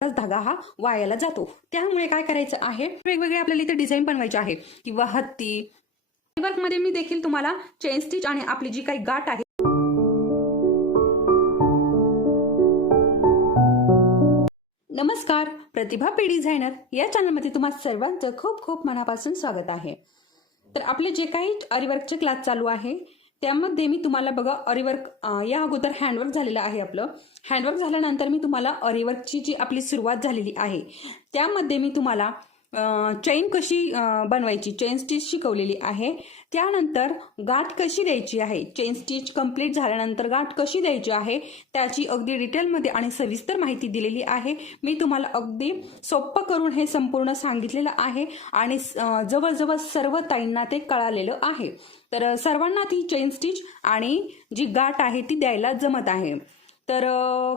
धागा हा वायाला जातो। त्यामुळे काय करायचं आहे, वेगवेगळे आपल्याला इथे डिझाईन बनवायचे आहे किंवा हत्ती वर्क मध्ये मी देखील तुम्हाला चेन स्टिच आणि आपली जी काही गाठ आहे। नमस्कार, प्रतिभा पी डिझायनर या चॅनलमध्ये तुम्हा सर्वांचं खूप खूप मनापासून स्वागत आहे। तर आपले जे काही आरीवर्कचे क्लास चालू आहे त्यामध्ये मी तुम्हाला बघा आरीवर्क या अगोदर हँडवर्क झालेलं आहे। आपलं हँडवर्क झाल्यानंतर मी तुम्हाला आरीवर्कची जी आपली सुरुवात झालेली आहे त्यामध्ये मी तुम्हाला चेन कशी बनवायची, चेन स्टिच शिकवलेली आहे। त्यानंतर गाठ कशी द्यायची आहे, चेन स्टिच कंप्लीट झाल्यानंतर गाठ कशी द्यायची आहे त्याची अगदी डिटेलमध्ये आणि सविस्तर माहिती दिलेली आहे। मी तुम्हाला अगदी सोपं करून हे संपूर्ण सांगितलेलं आहे आणि जवळजवळ सर्व ताईंना ते कळालेलं आहे। तर सर्वांना ती चेन स्टिच आणि जी गाठ आहे ती द्यायला जमत आहे। तर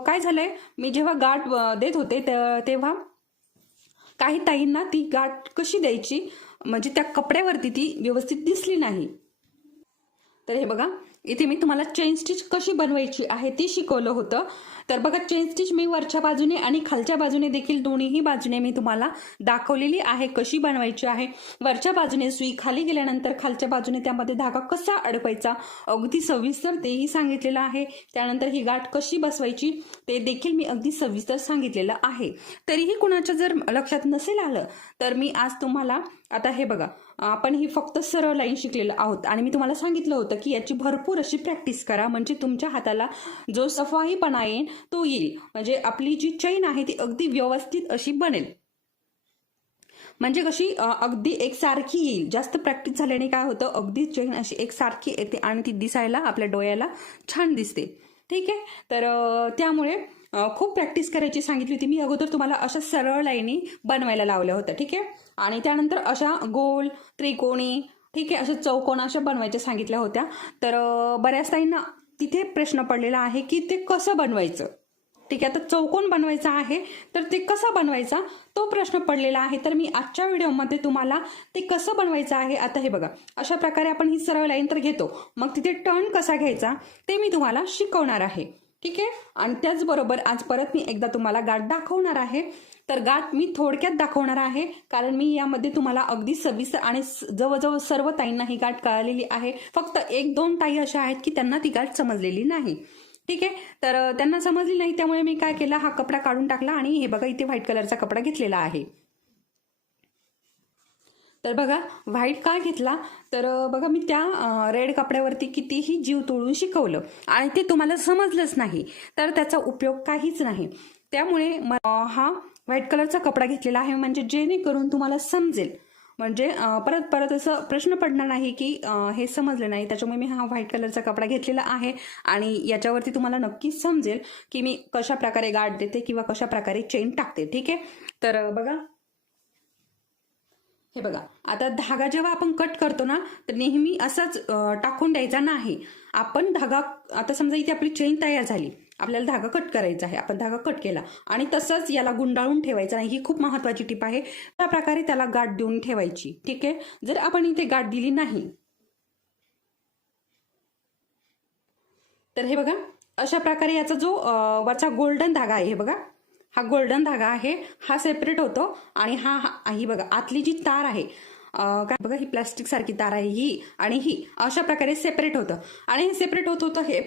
काय झालंय, मी जेव्हा गाठ देत होते तेव्हा काही ताईंना ती गाठ कशी द्यायची म्हणजे त्या कपड्यावरती ती व्यवस्थित दिसली नाही। तर हे बघा, इथे मी तुम्हाला चेन स्टिच कशी बनवायची आहे ती शिकवलं होतं। तर बघा, चेन स्टिच मी वरच्या बाजूने आणि खालच्या बाजूने देखील दोन्हीही बाजूने मी तुम्हाला दाखवलेली आहे कशी बनवायची आहे। वरच्या बाजूने सुई खाली गेल्यानंतर खालच्या बाजूने त्यामध्ये धागा कसा अडकवायचा अगदी सविस्तर तेही सांगितलेलं आहे। त्यानंतर ही गाठ कशी बसवायची ते देखील मी अगदी सविस्तर सांगितलेलं आहे। तरीही कुणाच्या जर लक्षात नसेल आलं तर मी आज तुम्हाला, आता हे बघा, आपण ही फक्त सरळ लाईन शिकलेलं आहोत आणि मी तुम्हाला सांगितलं होतं की याची भरपूर अशी प्रॅक्टिस करा म्हणजे तुमच्या हाताला जो सफाईपणा येईल तो येईल, म्हणजे आपली जी चेन आहे ती अगदी व्यवस्थित अशी बनेल, म्हणजे कशी अगदी एकसारखी येईल। जास्त प्रॅक्टिस झाल्याने काय होतं, अगदी चेन अशी एकसारखी येते आणि ती दिसायला आपल्या डोळ्याला छान दिसते। ठीक आहे, तर त्यामुळे खूप प्रॅक्टिस करायची सांगितली होती मी अगोदर तुम्हाला। अशा सरळ लाईनी बनवायला लावल्या होत्या, ठीक आहे, आणि त्यानंतर अशा गोल, त्रिकोणी, ठीक आहे, अशा चौकोन अशा बनवायच्या सांगितल्या होत्या। तर बऱ्याच ताईंना तिथे प्रश्न पडलेला आहे की ते कसं बनवायचं। ठीक आहे, आता चौकोन बनवायचा आहे तर ते कसा बनवायचा तो प्रश्न पडलेला आहे। तर मी आजच्या व्हिडिओमध्ये तुम्हाला ते कसं बनवायचं आहे। आता हे बघा, अशा प्रकारे आपण ही सरळ लाईन तर घेतो, मग तिथे टर्न कसा घ्यायचा ते मी तुम्हाला शिकवणार आहे। ठीक आहे, आणि त्याचबरोबर आज परत मी एकदा तुम्हाला गाठ दाखवणार आहे। तर गाठ मी थोडक्यात दाखवणार आहे कारण मी यामध्ये तुम्हाला अगदी सविस्तर आणि जवळजवळ सर्व ताईंना ही गाठ कळालेली आहे। फक्त एक दोन ताई अशा आहेत की त्यांना ती गाठ समजलेली नाही। ठीक आहे, तर त्यांना समजली नाही त्यामुळे मी काय केलं, हा कपडा काढून टाकला आणि हे बघा इथे व्हाईट कलरचा कपडा घेतलेला आहे। तर बघा, व्हाईट का घेतला, तर बघा मी त्या रेड कपड्यावरती कितीही जीव तोडून शिकवलं आणि ते तुम्हाला समजलंच नाही तर त्याचा उपयोग काहीच नाही। त्यामुळे हा व्हाईट कलरचा कपडा घेतलेला आहे म्हणजे जेणेकरून तुम्हाला समजेल, म्हणजे परत परत असं प्रश्न पडणार नाही की हे समजलं नाही। त्याच्यामुळे मी हा व्हाईट कलरचा कपडा घेतलेला आहे आणि याच्यावरती तुम्हाला नक्की समजेल की मी कशा प्रकारे गाठ देते किंवा कशा प्रकारे चेन टाकते। ठीक आहे, तर बघा, हे बघा, आता धागा जेव्हा आपण कट करतो ना तर नेहमी असंच टाकून द्यायचा नाही। आपण धागा, आता समजा इथे आपली चेन तयार झाली, आपल्याला धागा कट करायचा आहे, आपण धागा कट केला आणि तसंच याला गुंडाळून ठेवायचा नाही। ही खूप महत्वाची टिप आहे। त्या प्रकारे त्याला गाठ देऊन ठेवायची। ठीक आहे, जर आपण इथे गाठ दिली नाही तर हे बघा, अशा प्रकारे याचा जो वरचा गोल्डन धागा आहे, हे बघा, हा गोल्डन धागा आहे, हा सेपरेट होतो आणि ही बघा आतली जी तार आहे, काय बघा, ही प्लास्टिक सारखी तार आहे ही आणि ही अशा प्रकारे सेपरेट होतं आणि हे सेपरेट होत होतं हे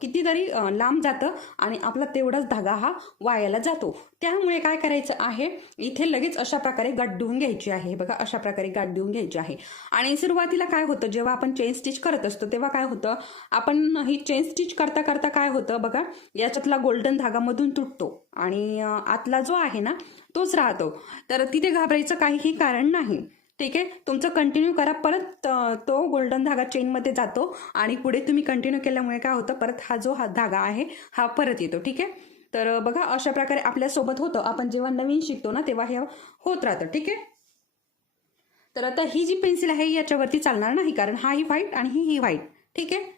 कितीतरी लांब जातं आणि आपला तेवढाच धागा हा वायाला जातो। त्यामुळे काय करायचं आहे, इथे लगेच अशा प्रकारे गाठ देऊन घ्यायची आहे। हे बघा, अशा प्रकारे गाठ देऊन घ्यायची आहे। आणि सुरुवातीला काय होतं, जेव्हा आपण चेन स्टिच करत असतो तेव्हा काय होतं, आपण ही चेन स्टिच करता करता काय होतं बघा, याच्यातला गोल्डन धागा मधून तुटतो आणि आतला जो आहे ना तोच राहतो। तर तिथे घाबरायचं काहीही कारण नाही। ठीक आहे, तुमचं कंटिन्यू करा, परत तो गोल्डन धागा चेनमध्ये जातो आणि पुढे तुम्ही कंटिन्यू केल्यामुळे काय होतं, परत हा धागा आहे हा परत येतो। ठीक आहे, तर बघा, अशा प्रकारे आपल्यासोबत होतं, आपण जेव्हा नवीन शिकतो ना तेव्हा हे होत राहतं। ठीक आहे, तर आता ही जी पेन्सिल आहे याच्यावरती चालणार नाही कारण हा ही व्हाईट आणि ही व्हाईट। ठीक आहे,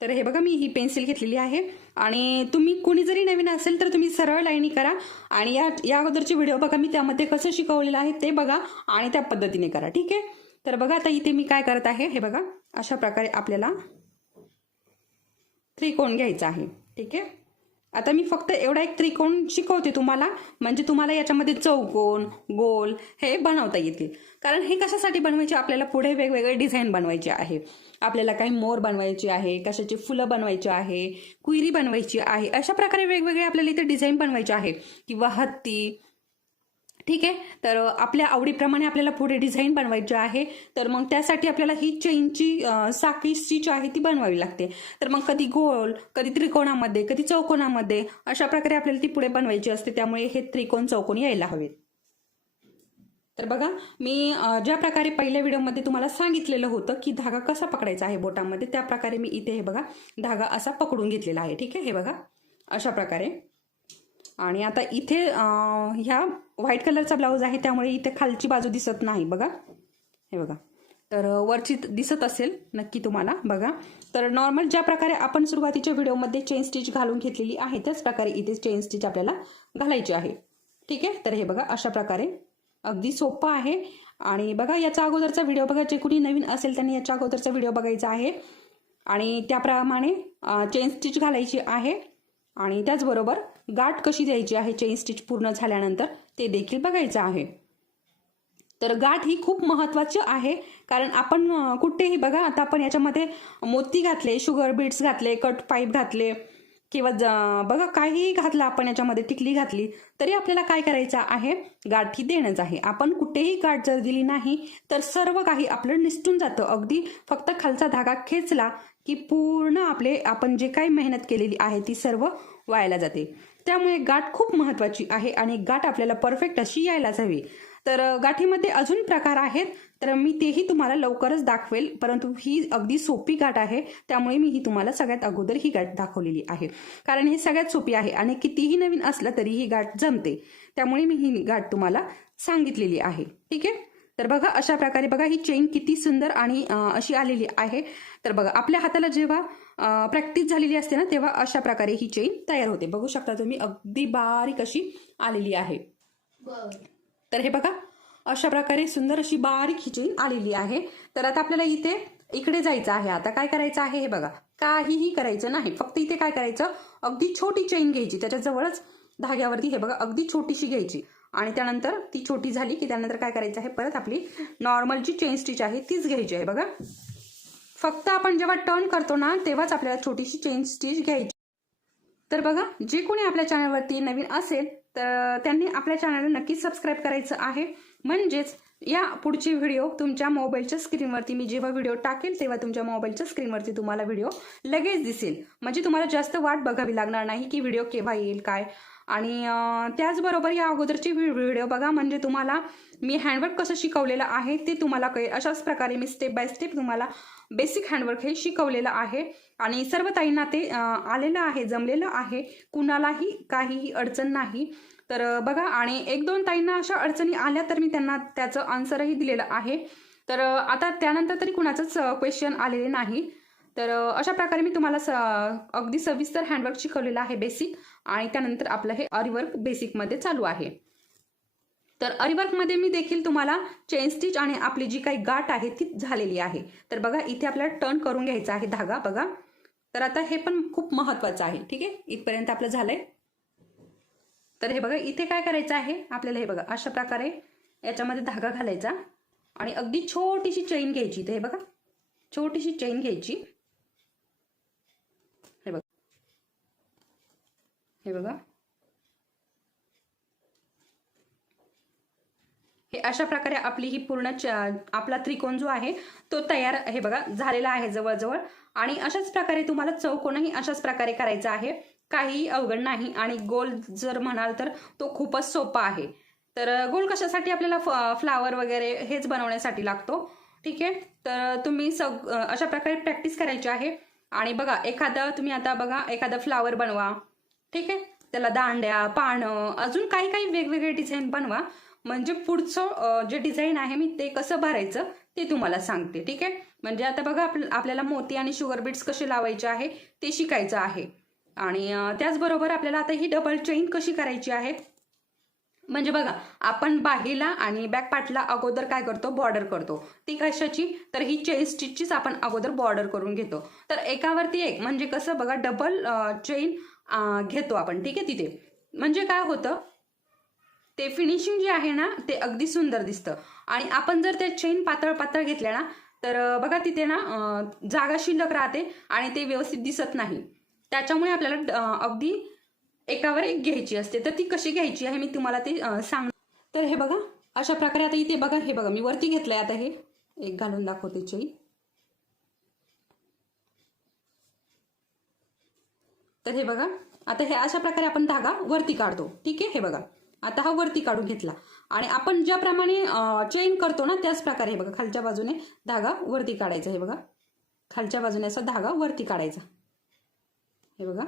तर हे बघा, मी ही पेन्सिल घेतलेली आहे आणि तुम्ही कुणी जरी नवीन असेल तर तुम्ही सरळ लाईनी करा आणि या अगोदरचे व्हिडिओ बघा, मी त्यामध्ये कसं शिकवलेलं आहे ते बघा आणि त्या पद्धतीने करा। ठीक आहे, तर बघा, आता इथे मी काय करत आहे, हे बघा, अशा प्रकारे आपल्याला त्रिकोण घ्यायचा आहे। ठीक आहे, आता मी फक्त एवढा एक त्रिकोण शिकवते तुम्हाला, म्हणजे तुम्हाला याच्यामध्ये चौकोन, गोल हे बनवता येतील. कारण हे कशासाठी बनवायचे, आपल्याला पुढे वेगवेगळे डिझाईन बनवायचे आहे. आपल्याला काही मोर बनवायचे आहे, कशाची फुलं बनवायची आहे, कुयरी बनवायची आहे, अशा प्रकारे वेगवेगळे आपल्याला इथे डिझाईन बनवायचे आहे, किंवा हत्ती. ठीक आहे, तर आपल्या आवडीप्रमाणे आपल्याला पुढे डिझाईन बनवायची आहे. तर मग त्यासाठी आपल्याला ही चेनची साखळी स्टिच आहे ती बनवावी लागते. तर मग कधी गोल, कधी त्रिकोणामध्ये, कधी चौकोनामध्ये, अशा प्रकारे आपल्याला ती पुढे बनवायची असते. त्यामुळे हे त्रिकोण चौकोन यायला हवेत. तर बघा, मी ज्या प्रकारे पहिल्या व्हिडिओमध्ये तुम्हाला सांगितलेलं होतं की धागा कसा पकडायचा आहे बोटामध्ये, त्या प्रकारे मी इथे हे बघा धागा असा पकडून घेतलेला आहे. ठीक आहे, हे बघा अशा प्रकारे. आणि आता इथे ह्या व्हाईट कलरचा ब्लाऊज आहे, त्यामुळे इथे खालची बाजू दिसत नाही. बघा, हे बघा, तर वरची दिसत असेल नक्की तुम्हाला. बघा, तर नॉर्मल ज्या प्रकारे आपण सुरुवातीच्या व्हिडिओमध्ये चेन स्टिच घालून घेतलेली आहे, त्याच प्रकारे इथे चेन स्टिच आपल्याला घालायची आहे. ठीक आहे, तर हे बघा अशा प्रकारे अगदी सोपं आहे. आणि बघा, याचा अगोदरचा व्हिडिओ बघा, जे कुणी नवीन असेल त्यांनी याच्या अगोदरचा व्हिडिओ बघायचा आहे. आणि त्याप्रमाणे चेन स्टिच घालायची आहे. आणि त्याचबरोबर गाठ कशी द्यायची आहे चेन स्टिच पूर्ण झाल्यानंतर ते देखील बघायचं आहे. तर गाठ ही खूप महत्त्वाची आहे, कारण आपण कुठेही बघा, आता आपण याच्यामध्ये मोती घातले, शुगर बीड्स घातले, कट पाईप घातले, किंवा बघा काहीही घातलं आपण याच्यामध्ये, टिकली घातली, तरी आपल्याला काय करायचं आहे, गाठी देणंच आहे. आपण कुठेही गाठ जर दिली नाही तर सर्व काही आपलं निसटून जातं. अगदी फक्त खालचा धागा खेचला की पूर्ण आपण जे काही मेहनत केलेली आहे ती सर्व वायाला जाते. त्यामुळे गाठ खूप महत्त्वाची आहे आणि गाठ आपल्याला परफेक्ट अशी यायलाच हवी. तर गाठीमध्ये अजून प्रकार आहेत, तर मी तेही तुम्हाला लवकरच दाखवेल. परंतु ही अगदी सोपी गाठ आहे, त्यामुळे मी ही तुम्हाला सगळ्यात अगोदर ही गाठ दाखवलेली आहे. कारण ही सगळ्यात सोपी आहे आणि कितीही नवीन असलं तरी ही गाठ जमते. त्यामुळे मी ही गाठ तुम्हाला सांगितलेली आहे. ठीक आहे, तर बघा अशा प्रकारे बघा ही चेन किती सुंदर आणि अशी आलेली आहे. तर बघा, आपल्या हाताला जेव्हा प्रॅक्टिस झालेली असते ना, तेव्हा अशा प्रकारे ही चेन तयार होते. बघू शकता तुम्ही, अगदी बारीक अशी आलेली आहे. तर हे बघा अशा प्रकारे सुंदर अशी बारीक ही चेन आलेली आहे. तर आता आपल्याला इकडे जायचं आहे. आता काय करायचं आहे, हे बघा, काहीही करायचं नाही. फक्त इथे काय करायचं, अगदी छोटी चेन घ्यायची, त्याच्या जवळच धाग्यावरती हे बघा अगदी छोटीशी घ्यायची. आणि त्यानंतर ती छोटी झाली की त्यानंतर काय करायचं आहे, परत आपली नॉर्मल जी चेन स्टिच आहे तीच घ्यायची आहे. बघा, फक्त आपण जेव्हा टर्न करतो ना, तेव्हाच आपल्याला छोटीशी चेन स्टिच घ्यायची. तर बघा, जे कोणी आपल्या चॅनलवरती नवीन असेल तर त्यांनी आपल्या चॅनलला नक्कीच सबस्क्राईब करायचं आहे. म्हणजेच या पुढचे व्हिडिओ तुमच्या मोबाईलच्या स्क्रीनवरती, मी जेव्हा व्हिडिओ टाकेल तेव्हा तुमच्या मोबाईलच्या स्क्रीनवरती तुम्हाला व्हिडिओ लगेच दिसेल. म्हणजे तुम्हाला जास्त वाट बघावी लागणार नाही की व्हिडिओ केव्हा येईल काय. आणि त्याचबरोबर या अगोदरची व्हिडिओ बघा, म्हणजे तुम्हाला मी हँडवर्क कसं शिकवलेलं आहे ते तुम्हाला कळेल. अशाच प्रकारे मी स्टेप बाय स्टेप तुम्हाला बेसिक हँडवर्क हे शिकवलेलं आहे. आणि सर्व ताईंना ते आलेलं आहे, जमलेलं आहे, कुणालाही काहीही अडचण नाही. तर बघा, आणि एक दोन ताईंना अशा अडचणी आल्या तर मी त्यांना त्याचं आन्सरही दिलेलं आहे. तर आता त्यानंतर तरी कुणाचंच क्वेश्चन आलेले नाही. तर अशा प्रकारे मी तुम्हाला अगदी सविस्तर हँडवर्क शिकवलेलं आहे बेसिक. आणि त्यानंतर आपलं हे आरीवर्क बेसिकमध्ये चालू आहे. तर आरीवर्कमध्ये मी देखील तुम्हाला चेन स्टिच आणि आपली जी काही गाठ आहे ती झालेली आहे. तर बघा, इथे आपल्याला टर्न करून घ्यायचा आहे धागा. बघा, तर आता हे पण खूप महत्त्वाचं आहे. ठीक आहे, इथपर्यंत आपलं झालंय. तर हे बघा, इथे काय करायचं आहे आपल्याला, हे बघा अशा प्रकारे याच्यामध्ये धागा घालायचा आणि अगदी छोटीशी चेन घ्यायची. तर हे बघा, छोटीशी चेन घ्यायची. हे बघा, हे बघा, हे अशा प्रकारे आपली ही पूर्ण आपला त्रिकोण जो आहे तो तयार हे बघा झालेला आहे जवळजवळ. आणि अशाच प्रकारे तुम्हाला चौकोनही अशाच प्रकारे करायचा आहे, काही अवघड नाही. आणि गोल जर म्हणाल तर तो खूपच सोपा आहे. तर गोल कशासाठी, आपल्याला फ्लावर वगैरे हेच बनवण्यासाठी लागतो. ठीक आहे, तर तुम्ही अशा प्रकारे प्रॅक्टिस करायची आहे. आणि बघा, तुम्ही आता बघा एखादा फ्लावर बनवा. ठीक आहे, त्याला दांड्या, पानं, अजून काही काही वेगवेगळे डिझाईन बनवा. म्हणजे पुढचं जे डिझाईन आहे मी ते कसं भरायचं ते तुम्हाला सांगते. ठीक आहे, म्हणजे आता बघा, आपल्याला मोती आणि शुगर बीड्स कसे लावायचे आहे ते शिकायचं आहे. आणि त्याचबरोबर आपल्याला आता ही डबल चेन कशी करायची आहे. म्हणजे बघा, आपण बाहीला आणि बॅक पार्टला अगोदर काय करतो, बॉर्डर करतो. ती कशाची, तर ही चेन स्टिचचीच आपण अगोदर बॉर्डर करून घेतो. तर एकावरती एक म्हणजे कसं बघा, डबल चेन घेतो आपण, ठीक आहे. तिथे म्हणजे काय होतं, ते फिनिशिंग जे आहे ना ते अगदी सुंदर दिसतं. आणि आपण जर ते चेन पातळ पातळ घेतल्या ना तर बघा तिथे ना जागा शिल्लक राहते आणि ते व्यवस्थित दिसत नाही. त्याच्यामुळे आपल्याला अगदी एकावर एक घ्यायची असते. तर ती कशी घ्यायची आहे मी तुम्हाला ते सांग. तर हे बघा अशा प्रकारे आता इथे बघा, हे बघा मी वरती घेतलंय. आता हे एक घालून दाखवते चेन. तर हे बघा आता हे अशा प्रकारे आपण धागा वरती काढतो, ठीक आहे. हे बघा आता हा वरती काढून घेतला आणि आपण ज्याप्रमाणे चेन करतो ना त्याच प्रकारे हे बघा खालच्या बाजूने धागा वरती काढायचा. हे बघा खालच्या बाजूने असा धागा वरती काढायचा. हे बघा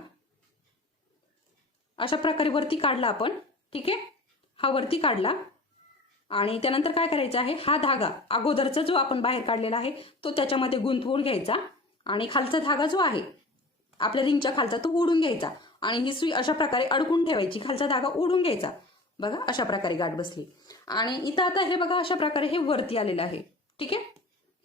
अशा प्रकारे वरती काढला आपण, ठीक आहे. हा वरती काढला आणि त्यानंतर काय करायचं आहे, हा धागा अगोदरचा जो आपण बाहेर काढलेला आहे तो त्याच्यामध्ये गुंतवून घ्यायचा आणि खालचा धागा जो आहे आपल्या रिंगच्या खालचा तो ओढून घ्यायचा आणि ही सुई अशा प्रकारे अडकून ठेवायची. खालचा धागा ओढून घ्यायचा. बघा अशा प्रकारे गाठ बसली. आणि इथं आता हे बघा अशा प्रकारे हे वरती आलेलं आहे, ठीक आहे.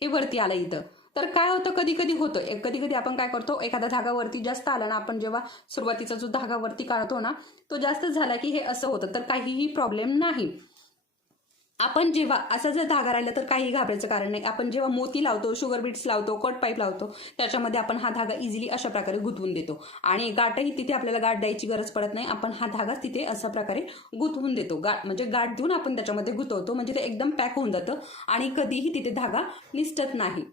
हे वरती आलं इथं. तर काय होतं, कधी कधी होतं, कधी कधी आपण काय करतो, एखादा धागा वरती जास्त आला ना, आपण जेव्हा सुरुवातीचा जो धागा वरती काढतो ना तो जास्त झाला की हे असं होतं. तर काहीही प्रॉब्लेम नाही. आपण जेव्हा असा जर धागा राहिला तर काही घाबरायचं कारण नाही. आपण जेव्हा मोती लावतो, शुगर बीट्स लावतो, कट पाईप लावतो त्याच्यामध्ये आपण हा धागा इझिली अशा प्रकारे गुंतवून देतो आणि गाठही तिथे आपल्याला गाठ द्यायची गरज पडत नाही. आपण हा धागा तिथे अशा प्रकारे गुंतवून देतो. म्हणजे गाठ देऊन आपण त्याच्यामध्ये गुंतवतो म्हणजे ते एकदम पॅक होऊन जातं आणि कधीही तिथे धागा निसटत नाही,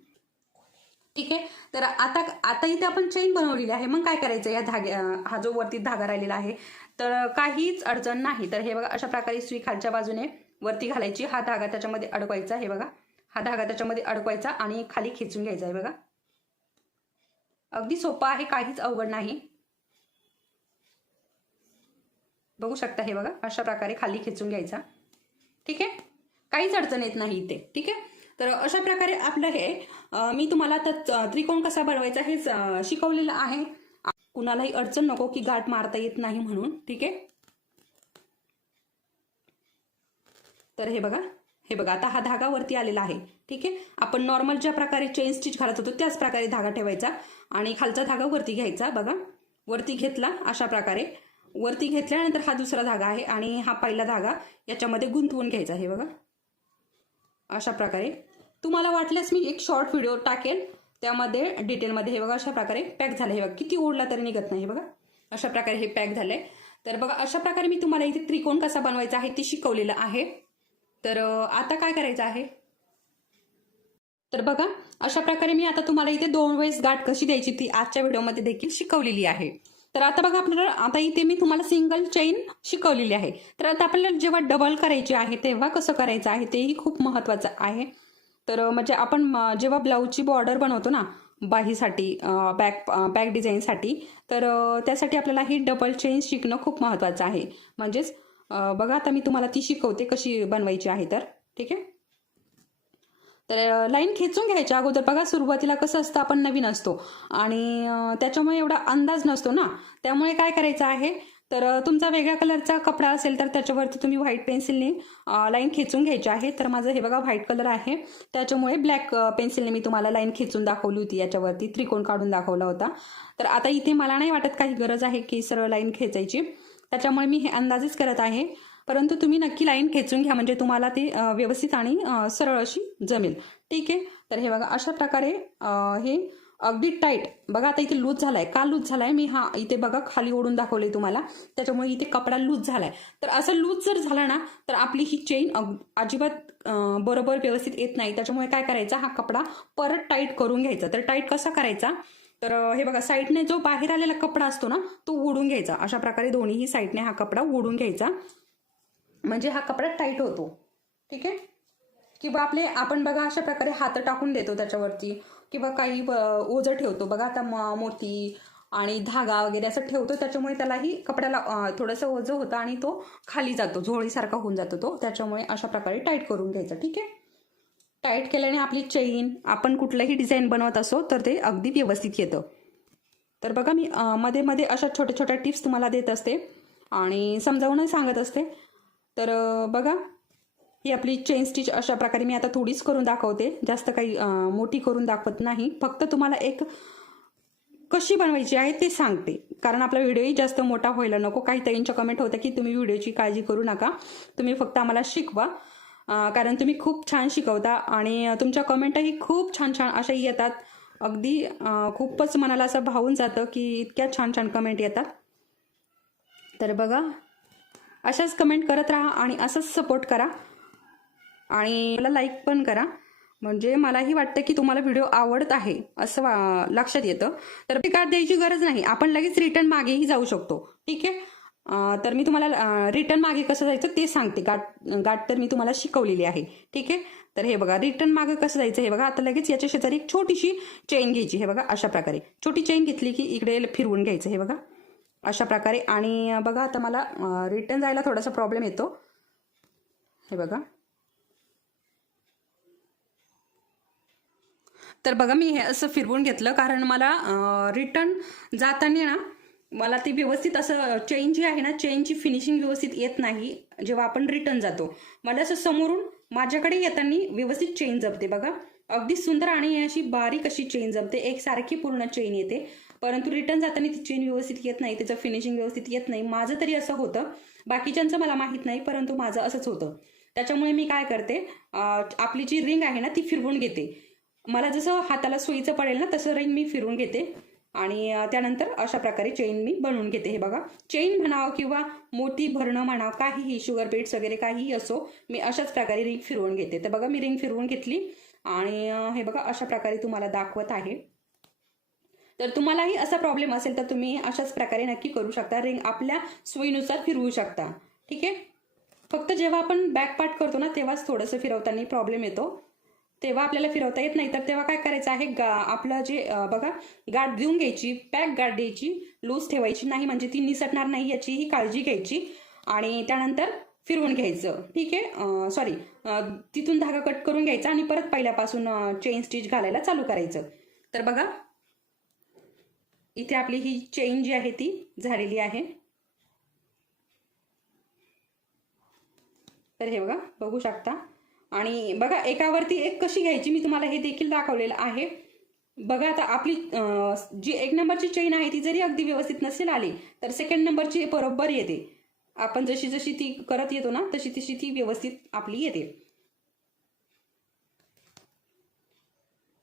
ठीक आहे. तर आता इथे आपण चेन बनवलेली आहे. मग काय करायचं, या हा जो वरती धागा राहिलेला आहे तर काहीच अडचण नाही. तर हे बघा अशा प्रकारे सुई खालच्या बाजूने वरती घालायची, हा धागा त्याच्यामध्ये अडकवायचा. हे बघा हा धागा त्याच्यामध्ये अडकवायचा आणि खाली खेचून घ्यायचा. आहे बघा अगदी सोपा आहे, काहीच अवघड नाही. बघू शकता. हे बघा अशा प्रकारे खाली खेचून घ्यायचा, ठीक आहे. काहीच अडचण येत नाही इथे, ठीक आहे. तर अशा प्रकारे आपलं हे मी तुम्हाला आता त्रिकोण कसा बनवायचा हे शिकवलेलं आहे. कुणालाही अडचण नको की गाठ मारता येत नाही म्हणून, ठीक आहे. तर हे बघा आता हा धागा वरती आलेला आहे, ठीक आहे. आपण नॉर्मल ज्या प्रकारे चेन स्टिच घालत होतो त्याच प्रकारे धागा ठेवायचा आणि खालचा धागा वरती घ्यायचा. बघा वरती घेतला अशा प्रकारे. वरती घेतल्यानंतर हा दुसरा धागा आहे आणि हा पहिला धागा याच्यामध्ये गुंतवून घ्यायचा. हे बघा अशा प्रकारे. तुम्हाला वाटल्यास मी एक शॉर्ट व्हिडिओ टाकेल त्यामध्ये डिटेलमध्ये. हे बघा अशा प्रकारे पॅक झालं. हे बघा किती ओढला तरी निघत नाही. हे बघा अशा प्रकारे हे पॅक झालंय. तर बघा अशा प्रकारे मी तुम्हाला इथे त्रिकोण कसा बनवायचा आहे ते शिकवलेलं आहे. तर आता काय करायचं आहे, तर बघा अशा प्रकारे मी आता तुम्हाला इथे 2 वेळेस गाठ कशी द्यायची ती आजच्या व्हिडिओमध्ये देखील शिकवलेली आहे. तर आता बघा आपल्याला आता इथे मी तुम्हाला सिंगल चेन शिकवलेली आहे. तर आता आपल्याला जेव्हा डबल करायची आहे तेव्हा कसं करायचं आहे तेही खूप महत्त्वाचं आहे. तर म्हणजे आपण जेव्हा ब्लाऊजची बॉर्डर बनवतो ना बाहीसाठी, बॅक डिझाईनसाठी, तर त्यासाठी आपल्याला ही डबल चेन शिकणं खूप महत्त्वाचं आहे. म्हणजेच बघा आता मी तुम्हाला ती शिकवते कशी बनवायची आहे. तर ठीक आहे. तर लाईन खेचून घ्यायच्या अगोदर. बघा सुरुवातीला कसं असतं, आपण नवीन असतो आणि त्याच्यामुळे एवढा अंदाज नसतो ना, त्यामुळे काय करायचं आहे, तर तुमचा वेगळ्या कलरचा कपडा असेल तर त्याच्यावरती तुम्ही व्हाईट पेन्सिलने लाईन खेचून घ्यायची आहे. तर माझं हे बघा व्हाईट कलर आहे त्याच्यामुळे ब्लॅक पेन्सिलने मी तुम्हाला लाईन खेचून दाखवली होती, याच्यावरती त्रिकोण काढून दाखवला होता. तर आता इथे मला नाही वाटत काही गरज आहे की सरळ लाईन खेचायची, त्याच्यामुळे मी हे अंदाजेच करत आहे. परंतु तुम्ही नक्की लाईन खेचून घ्या म्हणजे तुम्हाला ती व्यवस्थित आणि सरळ अशी जमेल, ठीक आहे. तर हे बघा अशा प्रकारे हे अगदी टाईट. बघा आता इथे लूज झालाय. का लूज झालाय, मी हा इथे बघा खाली ओढून दाखवले तुम्हाला, त्याच्यामुळे इथे कपडा लूज झालाय. तर असं लूज जर झाला ना तर आपली ही चेन अजिबात बरोबर व्यवस्थित येत नाही. त्याच्यामुळे काय करायचं, हा कपडा परत टाईट करून घ्यायचा. तर टाईट कसा करायचा, तर हे बघा साईडने जो बाहेर आलेला कपडा असतो ना तो ओढून घ्यायचा. अशा प्रकारे दोन्हीही साईडने हा कपडा ओढून घ्यायचा म्हणजे हा कपडा टाईट होतो, ठीक आहे. किंवा आपण बघा अशा प्रकारे हात टाकून देतो त्याच्यावरती किंवा काही ओझं ठेवतो. बघा आता मोती आणि धागा वगैरे असं ठेवतो, त्याच्यामुळे त्यालाही कपड्याला थोडंसं ओझं होतं आणि तो खाली जातो, झोळीसारखा होऊन जातो तो. त्याच्यामुळे अशा प्रकारे टाईट करून घ्यायचं, ठीक आहे. टाईट केल्याने आपली चेन, आपण कुठलंही डिझाईन बनवत असो तर ते अगदी व्यवस्थित येतं. तर बघा मी मध्ये मध्ये अशा छोट्या छोट्या टिप्स तुम्हाला देत असते आणि समजावूनही सांगत असते. तर बघा ही आपली चेन स्टिच अशा प्रकारे मी आता थोडीच करून दाखवते, जास्त काही मोठी करून दाखवत नाही. फक्त तुम्हाला एक कशी बनवायची आहे ते सांगते, कारण आपला व्हिडिओही जास्त मोठा व्हायला नको. काही ताईंच्या कमेंट होत्या की तुम्ही व्हिडिओची काळजी करू नका, तुम्ही फक्त आम्हाला शिकवा, कारण तुम्ही खूप छान शिकवता आणि तुमच्या कमेंटही खूप छान छान अशा येतात. अगदी खूपच मनाला असं भावून जातं की इतक्या छान छान कमेंट येतात. तर बघा, अशाच कमेंट करत राहा आणि असंच सपोर्ट करा आणि मला लाईक पण करा, म्हणजे मलाही वाटतं की तुम्हाला व्हिडिओ आवडत आहे असं लक्षात येतं. तर कार्ड द्यायची गरज नाही, आपण लगेच रिटर्न मागेही जाऊ शकतो. ठीक आहे, तर मी तुम्हाला रिटर्न मागे कसं जायचं ते सांगते. गाठ तर मी तुम्हाला शिकवलेली आहे. ठीक आहे, तर हे बघा रिटर्न मागे कसं जायचं हे बघा. आता लगेच याच्या शेजारी एक छोटीशी चेन घ्यायची. हे बघा अशा प्रकारे छोटी चेन घेतली की इकडे फिरवून घ्यायचं. हे बघा अशा प्रकारे. आणि बघा आता मला रिटर्न जायला थोडासा प्रॉब्लेम येतो. हे बघा, तर बघा मी हे असं फिरवून घेतलं कारण मला रिटर्न जाताना ना मला ती व्यवस्थित असं चेन जी आहे ना, चेनची फिनिशिंग व्यवस्थित येत नाही जेव्हा आपण रिटर्न जातो. मला असं समोरून माझ्याकडे येताना व्यवस्थित चेन जमते बघा, अगदी सुंदर आणि अशी बारीक अशी चेन जमते, एकसारखी पूर्ण चेन येते. परंतु रिटर्न जाताना ती चेन व्यवस्थित येत नाही, त्याचं फिनिशिंग व्यवस्थित येत नाही. माझं तरी असं होतं, बाकीच्यांचं मला माहीत नाही, परंतु माझं असंच होतं. त्याच्यामुळे मी काय करते, आपली जी रिंग आहे ना ती फिरवून घेते. मला जसं हाताला सोयीचं पडेल ना तसं रिंग मी फिरवून घेते आणि त्यानंतर अशा प्रकारे चेन मी बनवून घेते. हे बघा, चेन म्हणावं किंवा मोठी भरणं म्हणावं, काहीही शुगर बीट्स वगैरे काहीही असो, मी अशाच प्रकारे रिंग फिरवून घेते. तर बघा मी रिंग फिरवून घेतली आणि हे बघा अशा प्रकारे तुम्हाला दाखवत आहे. तर तुम्हालाही असा प्रॉब्लेम असेल तर तुम्ही अशाच प्रकारे नक्की करू शकता, रिंग आपल्या सोयीनुसार फिरवू शकता. ठीक आहे, फक्त जेव्हा आपण बॅक पार्ट करतो ना तेव्हाच थोडंसं फिरवताना प्रॉब्लेम येतो, तेव्हा आपल्याला फिरवता येत नाही. तर तेव्हा काय करायचं आहे, आपलं जे बघा गाठ देऊन घ्यायची, पॅक गाठ द्यायची, लूज ठेवायची नाही, म्हणजे ती निसटणार नाही याचीही काळजी घ्यायची आणि त्यानंतर फिरवून घ्यायचं. ठीक आहे, सॉरी, तिथून धागा कट करून घ्यायचा आणि परत पहिल्यापासून चेन स्टिच घालायला चालू करायचं. तर बघा इथे आपली ही चेन जी आहे ती झालेली आहे. तर हे बघा बघू शकता. आणि बघा एकावरती एक कशी घ्यायची मी तुम्हाला हे देखील दाखवलेलं आहे. बघा आता आपली जी 1 नंबरची चेन आहे ती जरी अगदी व्यवस्थित नसेल आली तर सेकंड नंबरची बरोबर येते. आपण जशी जशी ती करत येतो ना तशी तशी ती व्यवस्थित आपली येते.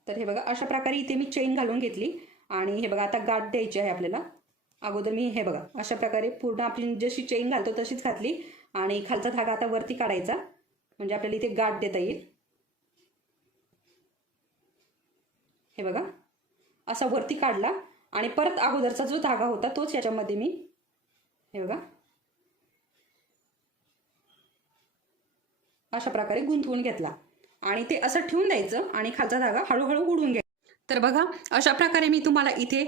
तर हे बघा अशा प्रकारे इथे मी चेन घालून घेतली आणि हे बघा आता गाठ द्यायची आहे आपल्याला. अगोदर मी हे बघा अशा प्रकारे पूर्ण आपली जशी चेन घालतो तशीच घातली आणि खालचा धागा आता वरती काढायचा, म्हणजे आपल्याला इथे गाठ देता येईल. हे बघा असा वरती काढला आणि परत अगोदरचा जो धागा होता तोच याच्यामध्ये मी हे बघा अशा प्रकारे गुंतवून घेतला आणि ते असं ठेवून द्यायचं आणि खालचा धागा हळूहळू उडून घ्यायचा. तर बघा अशा प्रकारे मी तुम्हाला इथे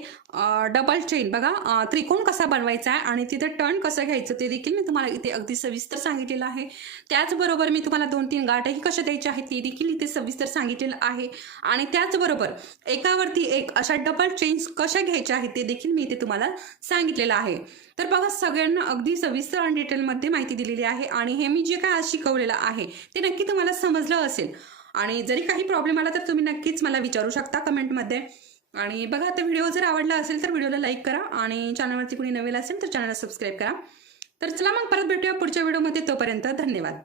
डबल चेन बघा त्रिकोण कसा बनवायचा आहे आणि तिथे टर्न कसं घ्यायचं ते देखील मी तुम्हाला इथे अगदी सविस्तर सांगितलेलं आहे. त्याचबरोबर मी तुम्हाला 2-3 गाठही कशा द्यायच्या आहेत ते देखील इथे सविस्तर सांगितलेलं आहे आणि त्याचबरोबर एकावरती एक अशा डबल चेन्स कशा घ्यायच्या आहेत ते देखील मी इथे तुम्हाला सांगितलेलं आहे. तर बघा सगळ्यांना अगदी सविस्तर आणि डिटेलमध्ये माहिती दिलेली आहे आणि हे मी जे काय आज शिकवलेलं आहे ते नक्की तुम्हाला समजलं असेल आणि जरी काही प्रॉब्लेम आला तर तुम्ही नक्कीच मला विचारू शकता कमेंटमध्ये. आणि बघा आता व्हिडिओ जर आवडला असेल तर व्हिडिओला लाईक करा आणि चॅनलवरती कोणी नवीन असेल तर चॅनलला सबस्क्राईब करा. तर चला मग परत भेटूया पुढच्या व्हिडिओमध्ये, तोपर्यंत धन्यवाद.